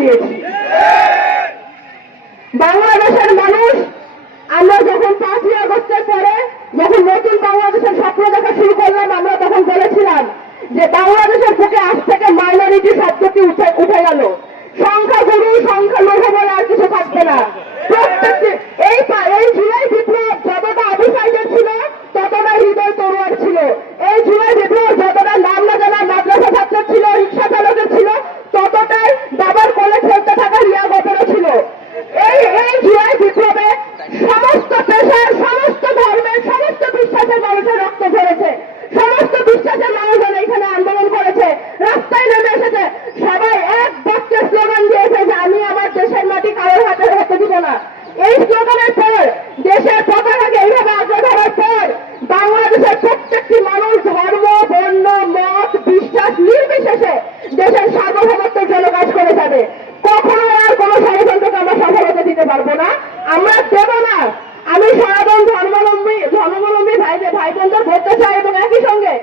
দিয়েছি বাংলাদেশের মানুষ, আমরা যখন পাঁচই আগস্টের পরে যখন নতুন বাংলাদেশের স্বপ্ন দেখা শুরু করলাম, আমরা তখন বলেছিলাম যে বাংলাদেশের বুকে আজ থেকে মাইনরিটি শব্দটি উঠে উঠে গেল। ভাই ভাই বোনদের চাই এবং একই সঙ্গে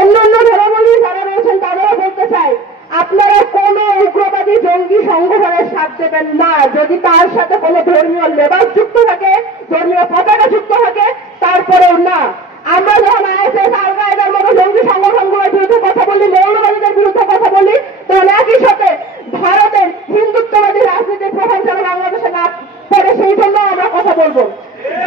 অন্য অন্য যারা রয়েছেন, তাদেরও বলতে চাই। আপনারা কোন উগ্রবাদী জঙ্গি সংগঠনের সাথ দেবেন না। যদি তার সাথে কোনো ধর্মীয় লেবাস যুক্ত থাকে, ধর্মীয় পতাকা যুক্ত থাকে, তারপরেও না। আমরা যখন আইএসএস, আল কায়দার মতো জঙ্গি সংগঠনগুলোর বিরুদ্ধে কথা বলি, মৌলবাদীদের বিরুদ্ধে কথা বলি, তখন একই সাথে ভারতের হিন্দুত্ববাদী রাজনীতির প্রভাব যেন বাংলাদেশে না পড়ে সেই জন্য আমরা কথা বলব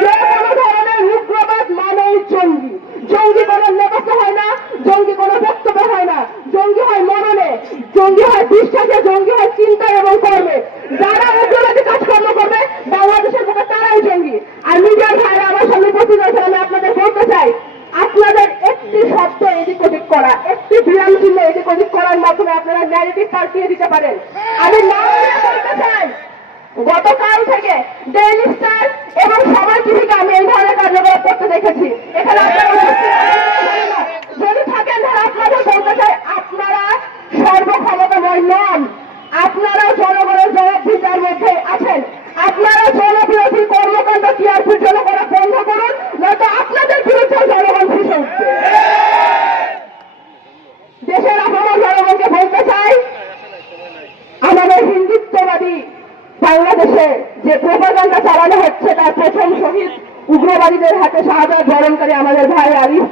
যে কোনো ধরনের উগ্রবাদ মানেই জঙ্গি জঙ্গি কোনো লেবাসে হয় না জঙ্গি কোনো বক্তব্য হয় না জঙ্গি হয় মননে জঙ্গি হয় বিশ্বাসে জঙ্গি হয় চিন্তায় এবং কর্মে যারা উগ্রবাদী কাজকর্ম করবে বাংলাদেশের বুকে তারাই জঙ্গি। আর মিডিয়ার ভাইরা আমার সামনে উপস্থিত আছেন আমি আপনাদের বলতে চাই, আপনাদের একটি শব্দ এদিক ওদিক করা, একটি বিরাম চিহ্ন এদিক ওদিক করার মাধ্যমে আপনারা ন্যারেটিভ পাল্টিয়ে দিতে পারেন। আমি নাম বলতে চাই, গতকাল থেকে ডেইলি স্টার এবং সময় টিভিকে আমি এই ধরনের কার্যকলাপ করতে দেখেছি। এখানে আপনারা। যদি থাকেন তাহলে আপনাদের বলতে চাই, আপনারা সর্বক্ষমতাময় নন। আপনারা জনগণের জবাবদিহিতার মধ্যে আছেন। আপনারা জনবিরোধী কর্মকাণ্ড টিআরপির জন্য করা বন্ধ করুন, নয়তো আপনাদের বিরুদ্ধে জনগণ দেশের আপামর জনগণকে বলতে চাই, আমাদের হিন্দুত্ববাদী বাংলাদেশে যে প্রোপাগান্ডা চালানো হচ্ছে, তার প্রথম শহীদ উগ্রবাদীদের হাতে শাহাদ বরণকারী আমাদের ভাই আরিফ,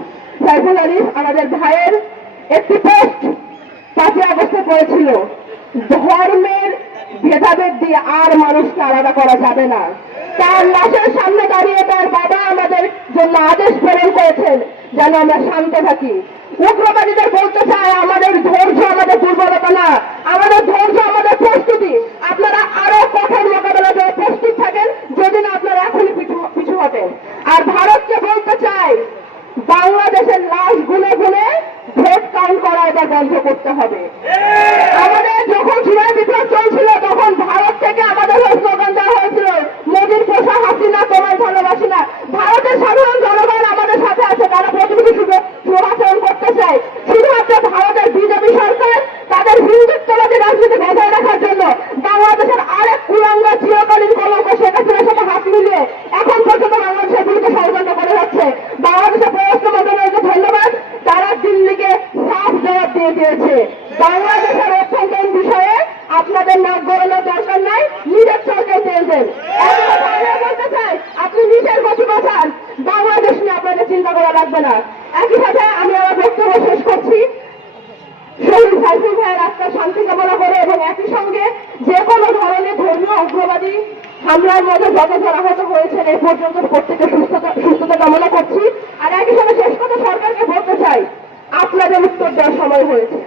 সাইফুল আরিফ, আমাদের ভাইয়ের একটি পোস্ট পাঁচই আগস্টে করেছিল ধর্মের ভেদাভেদ দিয়ে আর মানুষকে আলাদা করা যাবে না। তার লাশের সামনে দাঁড়িয়ে তার বাবা আমাদের জন্য আদেশ প্রেরণ করেছেন যেন আমরা শান্ত থাকি। উগ্রবাদীদের বলতে চাই আমাদের ধৈর্য আমাদের দুর্বলতা না আমাদের ধৈর্য আমাদের প্রস্তুতি। আপনারা আরও কঠোর মোকাবেলা করে প্রস্তুত থাকেন যদি না আপনারা এখনই পিছু হতেন আর ভারতকে বলতে চাই বাংলাদেশের লাশ গুনে গুনে ভোট কাউন্ট করা এবার বন্ধ করতে হবে। যখন জুলাই বিপ্লব চলছিল, তখন ভারত থেকে আমাদের স্লোগান দেওয়া হয়েছিল, মোদীর পোষা হাসিনা, তোমায় ভালোবাসি না। ভারতের সাধারণ জনগণ আমাদের সাথে আছে, তারা প্রতিনিধি শুভাচরণ করতে চায়। শুধুমাত্র ভারতের বিজেপি সরকার তাদের হিন্দুত্ববাদী রাজনীতি বজায় রাখার জন্য বাংলাদেশের আরেক কুলাঙ্গা চিরকালীন কলঙ্ক শেখ হাসিনার সাথে হাত মিলিয়ে এখন পর্যন্ত বাংলাদেশের বিরুদ্ধে ষড়যন্ত্র করে যাচ্ছে। বাংলাদেশের পররাষ্ট্র মন্ত্রণালয়কে ধন্যবাদ, তারা দিল্লিকে সাফ জবাব দিয়ে দিয়েছে। বাংলাদেশের আপনাদের নাক গড়ানোর দরকার নাই, নিজের কথা আমিও বলতে চাই, আপনি নিজের গতি বাঁচান। বাংলাদেশ নিয়ে আপনাদের চিন্তা করা লাগবে না। একই সাথে আমি আমার বক্তব্য শেষ করছি। ধরনের ধর্মীয় হামলার মধ্যে সুস্থতা একই শেষ চাই, আপনাদের উত্তর দেওয়ার সময় হয়েছে।